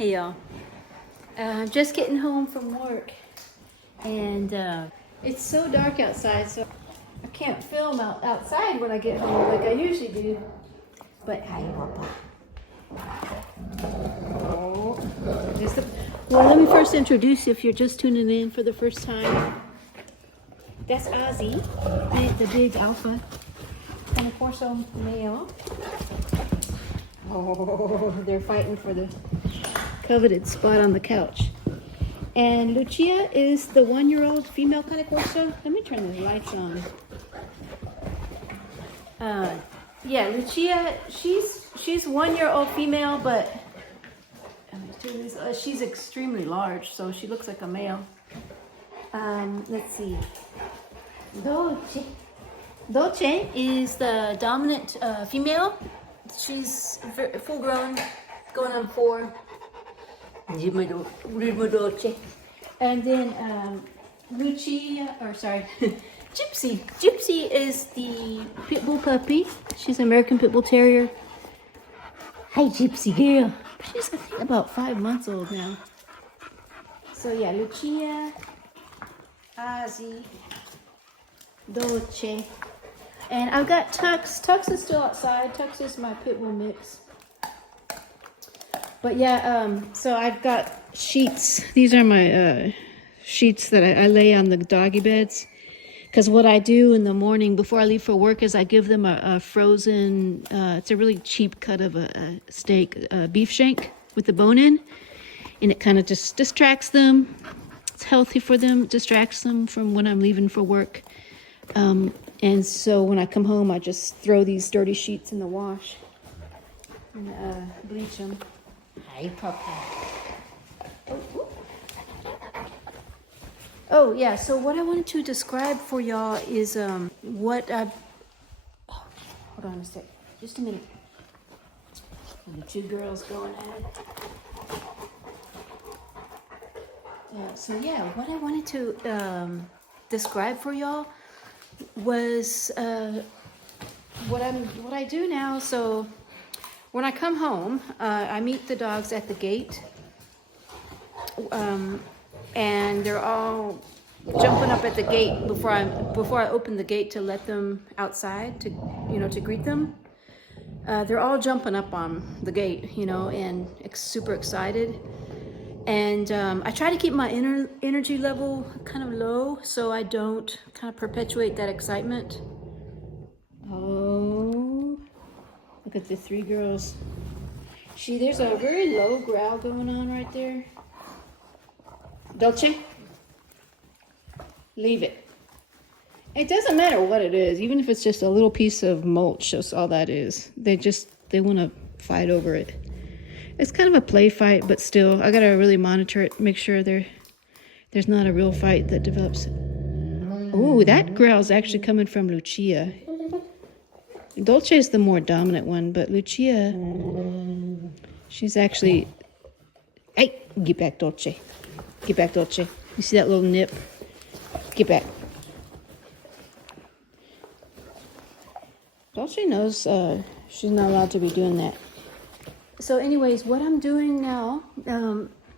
Hey y'all, I'm just getting home from work and it's so dark outside, so I can't film outside when I get home like I usually do. But hi, Papa. Oh, well, let me first introduce you if you're just tuning in for the first time. That's Ozzy, the big alpha, Cane Coro male. Oh, they're fighting for the coveted spot on the couch. And Lucia is the 1-year-old female Cane Coro. Let me turn the lights on. Yeah, Lucia, she's 1-year-old female, but she's extremely large, so she looks like a male. Let's see. Dolce is the dominant female. She's full grown, going on 4. And then Lucia, or sorry, Gypsy. Gypsy is the Pitbull puppy. She's an American Pitbull Terrier. Hi, Gypsy girl. She's, I think, about 5 months old now. So yeah, Lucia, Ozzy, Dolce. And I've got Tux. Tux is still outside. Tux is my Pitbull mix. But yeah, so I've got sheets. These are my sheets that I lay on the doggy beds. Because what I do in the morning before I leave for work is I give them a frozen, it's a really cheap cut of a steak, beef shank with the bone in. And it kind of just distracts them. It's healthy for them. It distracts them from when I'm leaving for work. And so when I come home, I just throw these dirty sheets in the wash and bleach them. Hi, Papa. Oh, yeah, so what I wanted to describe for y'all is what I've... Oh, hold on a sec. Just a minute. The 2 girls going at it. Yeah, so yeah, what I wanted to describe for y'all was what I do now. So when I come home, I meet the dogs at the gate, and they're all jumping up at the gate before I open the gate to let them outside to greet them. They're all jumping up on the gate, and super excited. And I try to keep my energy level kind of low so I don't kind of perpetuate that excitement. Oh, look at the 3 girls. There's a very low growl going on right there. Dolce, leave it. It doesn't matter what it is, even if it's just a little piece of mulch, that's all that is. They want to fight over it. It's kind of a play fight, but still, I gotta really monitor it, make sure there's not a real fight that develops. Ooh, that growl's actually coming from Lucia. Dolce is the more dominant one, but Lucia, she's actually... Hey, get back, Dolce. Get back, Dolce. You see that little nip? Get back. Dolce knows she's not allowed to be doing that. So anyways, what I'm doing now,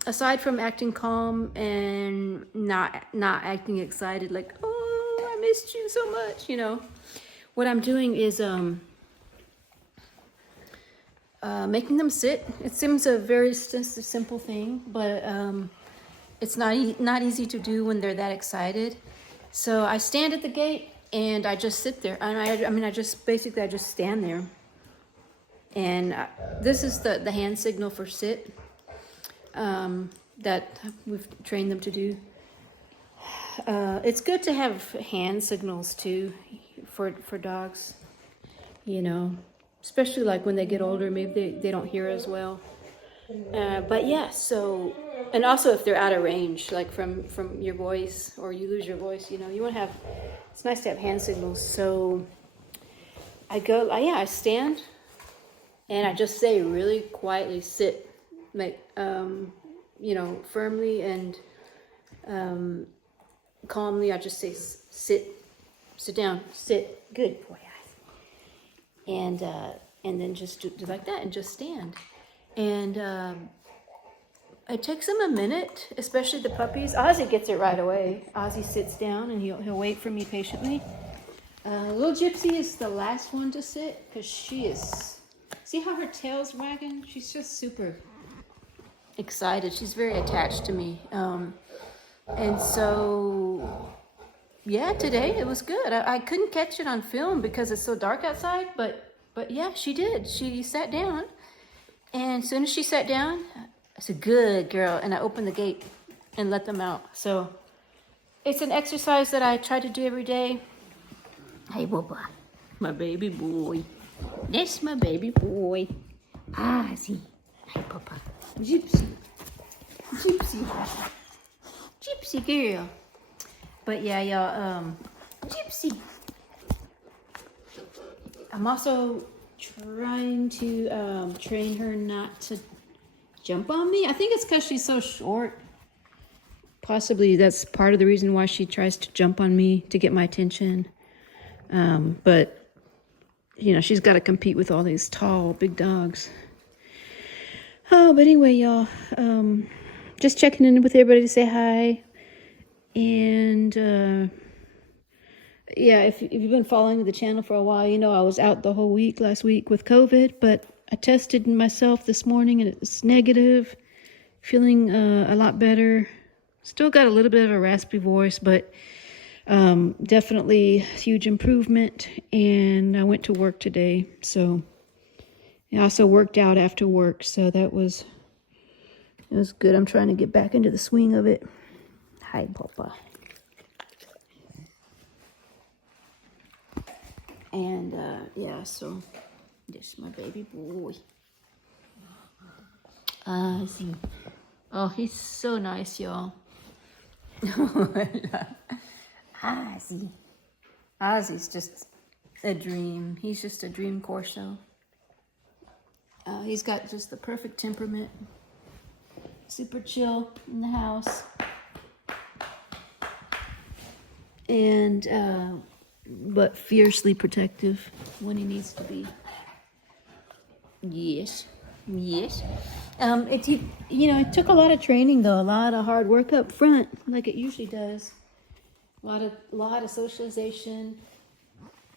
aside from acting calm and not acting excited, like, oh, I missed you so much, what I'm doing is making them sit. It seems a very simple thing, but it's not easy to do when they're that excited. So I stand at the gate and I just sit there. I just stand there. And this is the hand signal for sit that we've trained them to do. It's good to have hand signals too for dogs, especially like when they get older, maybe they don't hear as well. But yeah, so, and also if they're out of range, like from your voice, or you lose your voice, you want to have, it's nice to have hand signals. So I stand. And I just say really quietly, sit, like, firmly and calmly. I just say, sit down, sit, good boy. And then just do like that and just stand. And it takes them a minute, especially the puppies. Ozzy gets it right away. Ozzy sits down and he'll wait for me patiently. Little Gypsy is the last one to sit because she is. See how her tail's wagging? She's just super excited. She's very attached to me. And so, yeah, today it was good. I couldn't catch it on film because it's so dark outside, but yeah, she did. She sat down, and as soon as she sat down, I said, "Good girl," and I opened the gate and let them out. So it's an exercise that I try to do every day. Hey, Bubba, my baby boy. That's my baby boy. Ozzy. Hey, Papa. Gypsy. Gypsy. Gypsy girl. But yeah, y'all, Gypsy. I'm also trying to train her not to jump on me. I think it's because she's so short. Possibly that's part of the reason why she tries to jump on me to get my attention. But you know, she's got to compete with all these tall, big dogs. Oh, but anyway, y'all, just checking in with everybody to say hi. And, yeah, if you've been following the channel for a while, you know I was out the whole week last week with COVID, but I tested myself this morning and it's negative. Feeling a lot better. Still got a little bit of a raspy voice, but definitely huge improvement. And I went to work today, so I also worked out after work, so it was good. I'm trying to get back into the swing of it. Hi, Papa. And yeah, so this is my baby boy. Ozzy. Oh, he's so nice, y'all. Ozzy. Ozzy's just a dream. He's just a dream Corso. He's got just the perfect temperament. Super chill in the house. And, but fiercely protective when he needs to be. Yes. Yes. It took a lot of training though, a lot of hard work up front, like it usually does. A lot of socialization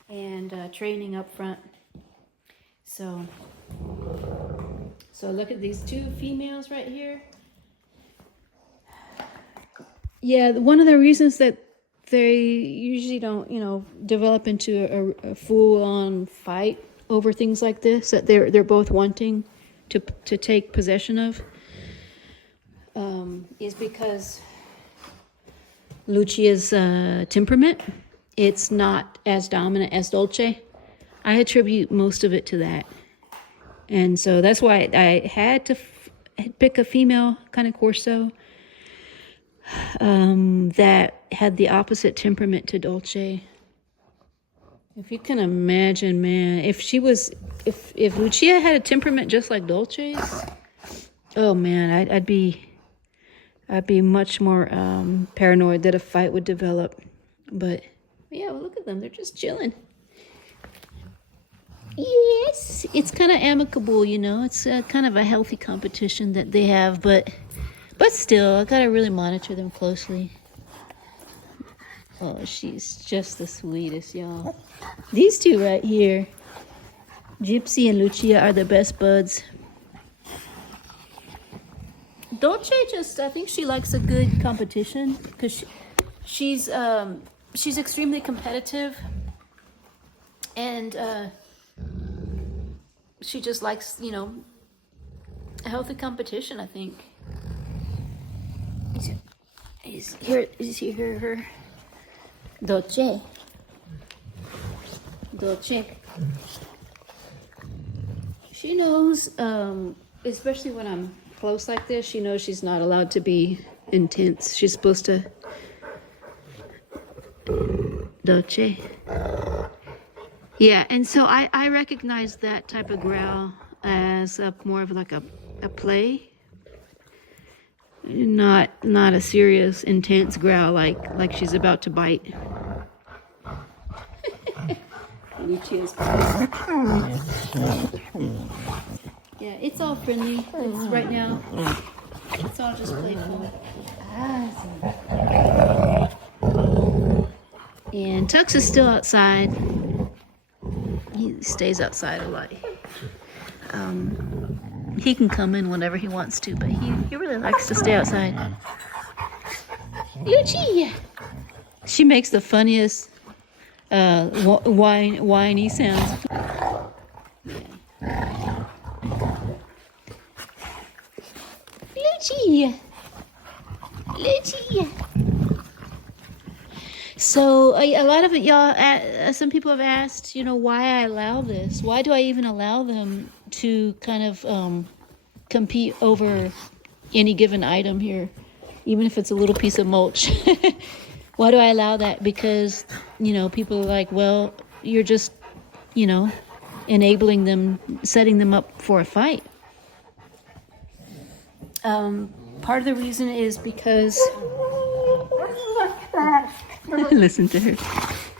and training up front. So look at these two females right here. Yeah, one of the reasons that they usually don't, develop into a full-on fight over things like this, that they're both wanting to take possession of, is because Lucia's temperament, it's not as dominant as Dolce. I attribute most of it to that. And so that's why I had to pick a female Cane Corso that had the opposite temperament to Dolce. If you can imagine, man, if Lucia had a temperament just like Dolce's, oh man, I'd be much more paranoid that a fight would develop. But yeah, well, look at them, they're just chilling. Yes, it's kind of amicable, it's kind of a healthy competition that they have, but still, I gotta really monitor them closely. Oh, she's just the sweetest, y'all. These two right here, Gypsy and Lucia, are the best buds. Dolce I think she likes a good competition because she's extremely competitive, and she just likes, a healthy competition, I think. Is her Dolce. She knows, especially when I'm close like this, she knows she's not allowed to be intense. She's supposed to. Dolce. Yeah, and so I recognize that type of growl as more of like a play. Not a serious, intense growl like she's about to bite. Lucia's yeah, it's all friendly. It's right now. It's all just playful. And Tux is still outside. He stays outside a lot. He can come in whenever he wants to, but he really likes to stay outside. Luchi! She makes the funniest whiny sounds. Luchi! Luchi! So a lot of it, y'all, some people have asked, why I allow this. Why do I even allow them to kind of compete over any given item here, even if it's a little piece of mulch? Why do I allow that? Because, people are like, well, you're just, enabling them, setting them up for a fight. Part of the reason is because... Listen to her.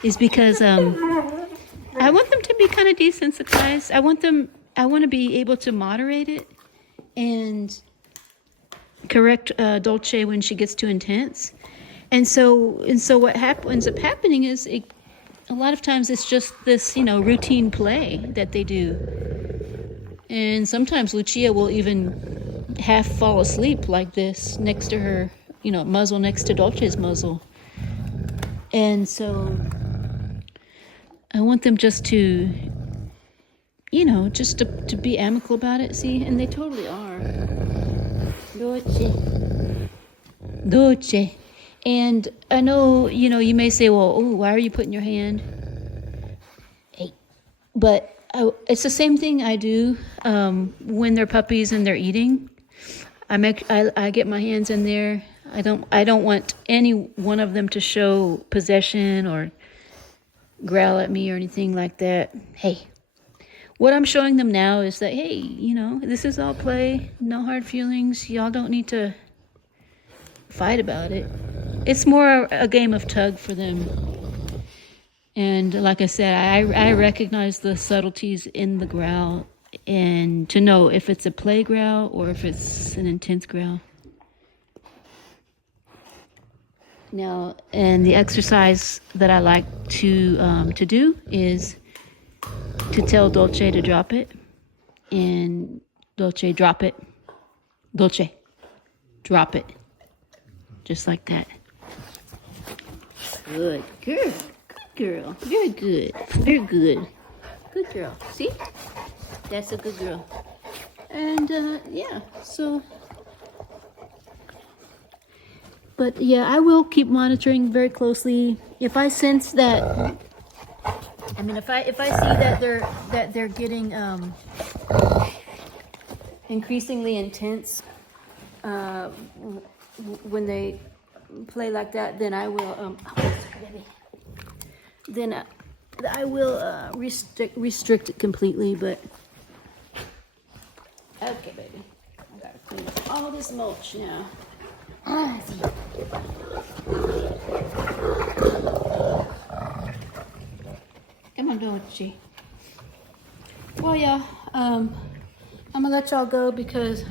Is because I want them to be kind of desensitized. I want to be able to moderate it and correct Dolce when she gets too intense. And so what ends up happening is a lot of times it's just this, routine play that they do. And sometimes Lucia will even half fall asleep like this next to her, muzzle next to Dolce's muzzle. And so I want them just to, just to be amicable about it. See, and they totally are. Dolce. And I know, you may say, well, why are you putting your hand? Hey. But it's the same thing I do when they're puppies and they're eating. I get my hands in there. I don't want any one of them to show possession or growl at me or anything like that. Hey, what I'm showing them now is that, hey, this is all play, no hard feelings. Y'all don't need to fight about it. It's more a game of tug for them. And like I said, I recognize the subtleties in the growl and to know if it's a play growl or if it's an intense growl. Now, and the exercise that I like to do is to tell Dolce to drop it, and Dolce, drop it. Dolce, drop it. Just like that. Good girl. Good girl. Very good. Very good. Good girl. See? That's a good girl. And, yeah, so... But yeah, I will keep monitoring very closely. If I sense that, if I see that they're getting increasingly intense when they play like that, then I will I will restrict it completely. But okay, baby, I gotta clean up all this mulch now. Come on, Dolce. Well, yeah, I'm gonna let y'all go because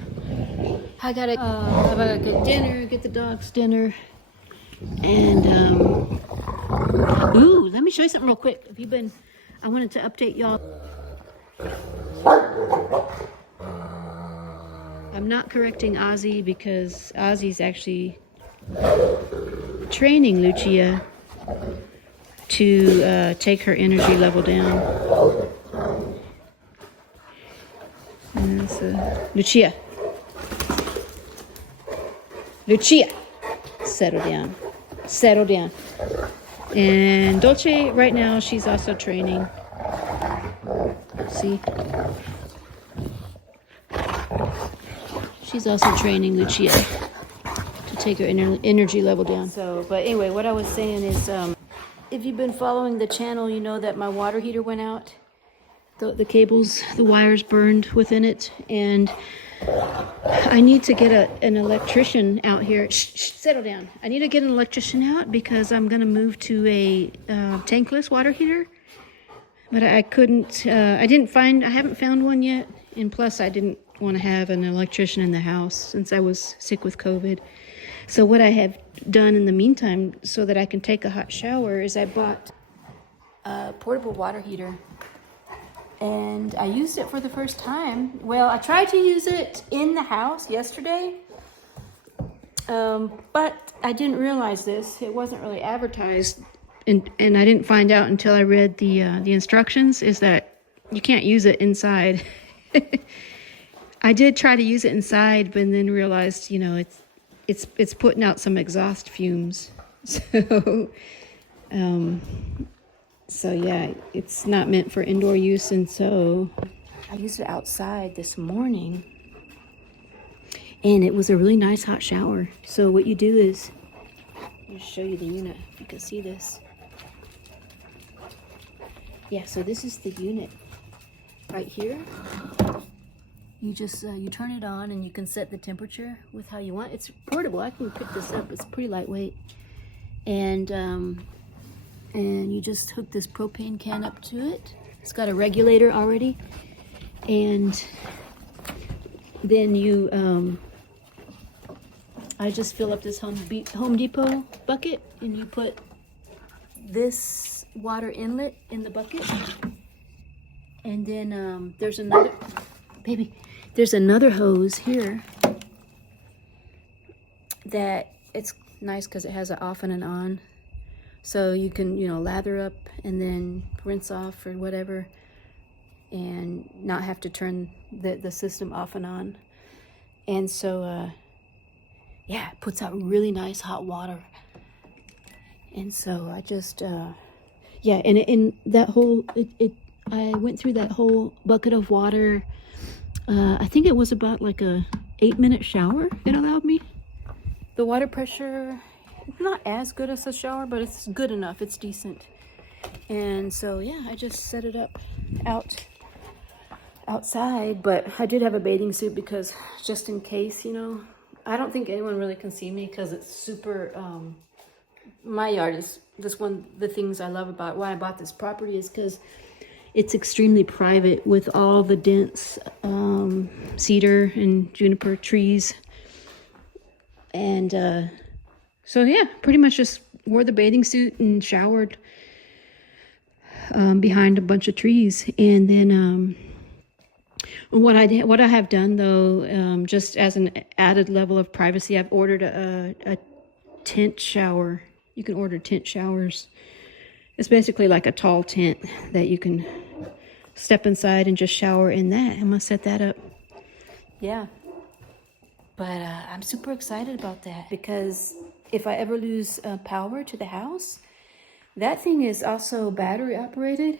I gotta get dinner, get the dogs dinner, and ooh, let me show you something real quick. I wanted to update y'all. I'm not correcting Ozzy because Ozzy's actually training Lucia to take her energy level down. And so, Lucia, settle down, settle down. And Dolce, right now, she's also training. See? She's also training Lucia to take her energy level down. So, but anyway, what I was saying is, if you've been following the channel, you know that my water heater went out. The cables, the wires burned within it, and I need to get an electrician out here. Shh, settle down. I need to get an electrician out because I'm going to move to a tankless water heater. But I couldn't, I haven't found one yet. And plus I didn't want to have an electrician in the house since I was sick with COVID. So what I have done in the meantime so that I can take a hot shower is I bought a portable water heater. And I used it for the first time. Well, I tried to use it in the house yesterday. But I didn't realize this. It wasn't really advertised. And I didn't find out until I read the instructions is that you can't use it inside. I did try to use it inside, but then realized, you know, it's putting out some exhaust fumes. So yeah, it's not meant for indoor use, and so I used it outside this morning, and it was a really nice hot shower. So what you do is, I'll show you the unit if you can see this. Yeah, so this is the unit right here. You just you turn it on and you can set the temperature with how you want. It's portable. I can pick this up. It's pretty lightweight, and you just hook this propane can up to it. It's got a regulator already, and then you I just fill up this Home Depot bucket, and you put this water inlet in the bucket, and then there's another hose here that it's nice because it has an off and an on, so you can, you know, lather up and then rinse off or whatever and not have to turn the system off and on. And so yeah, it puts out really nice hot water. And so I just yeah, and in that whole I went through that whole bucket of water. I think it was about like a 8-minute shower it allowed me. The water pressure, not as good as a shower, but it's good enough. It's decent. And so yeah, I just set it up outside, but I did have a bathing suit because just in case, you know, I don't think anyone really can see me because it's super, my yard is this one, the things I love about why I bought this property is because it's extremely private with all the dense cedar and juniper trees. And so yeah, pretty much just wore the bathing suit and showered behind a bunch of trees. And then what I have done though, just as an added level of privacy, I've ordered a tent shower. You can order tent showers. It's basically like a tall tent that you can step inside and just shower in that. I'm gonna set that up. Yeah. But I'm super excited about that because if I ever lose power to the house, that thing is also battery operated.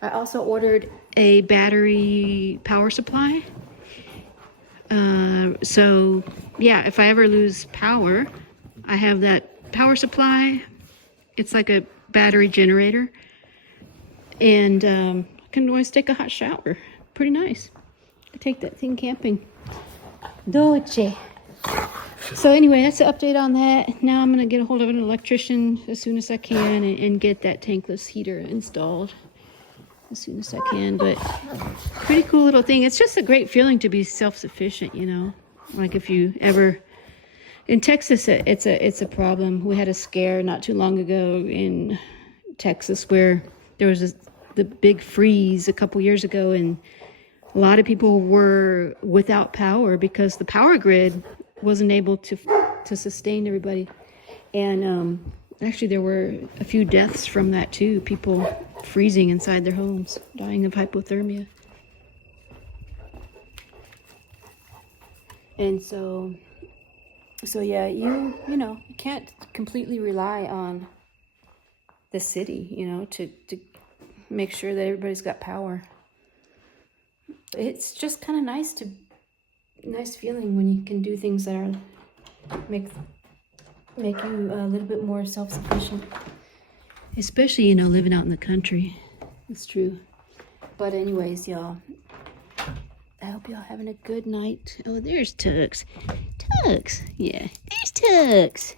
I also ordered a battery power supply. So yeah, if I ever lose power, I have that power supply. It's like a battery generator, and I can always take a hot shower. Pretty nice. I take that thing camping. Dolce. So anyway, that's the update on that. Now I'm gonna get a hold of an electrician as soon as I can and get that tankless heater installed as soon as I can. But pretty cool little thing. It's just a great feeling to be self-sufficient, you know. Like if you ever in Texas, it's a problem. We had a scare not too long ago in Texas where there was the big freeze a couple years ago, and a lot of people were without power because the power grid wasn't able to sustain everybody. And actually there were a few deaths from that too, people freezing inside their homes, dying of hypothermia. And so yeah, you know, you can't completely rely on the city, you know, to make sure that everybody's got power. It's just kind of nice feeling when you can do things that are make you a little bit more self-sufficient. Especially, you know, living out in the country. It's true. But anyways, y'all, I hope y'all having a good night. Oh, there's Tux. Tux, yeah, there's Tux.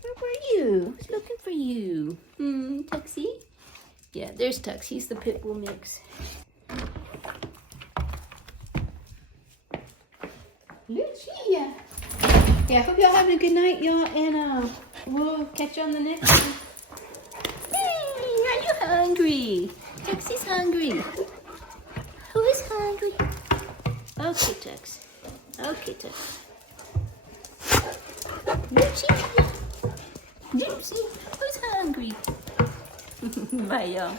Where were you? I was looking for you. Tuxie? Yeah, there's Tux. He's the Pitbull mix. Lucia. Yeah, hope y'all have a good night, y'all, and we'll catch you on the next one. Hey, are you hungry? Tuxie's hungry. Who is hungry? Okay, Tux. Okay, Tux. Lucia. Gypsy, who's hungry? Bye, y'all.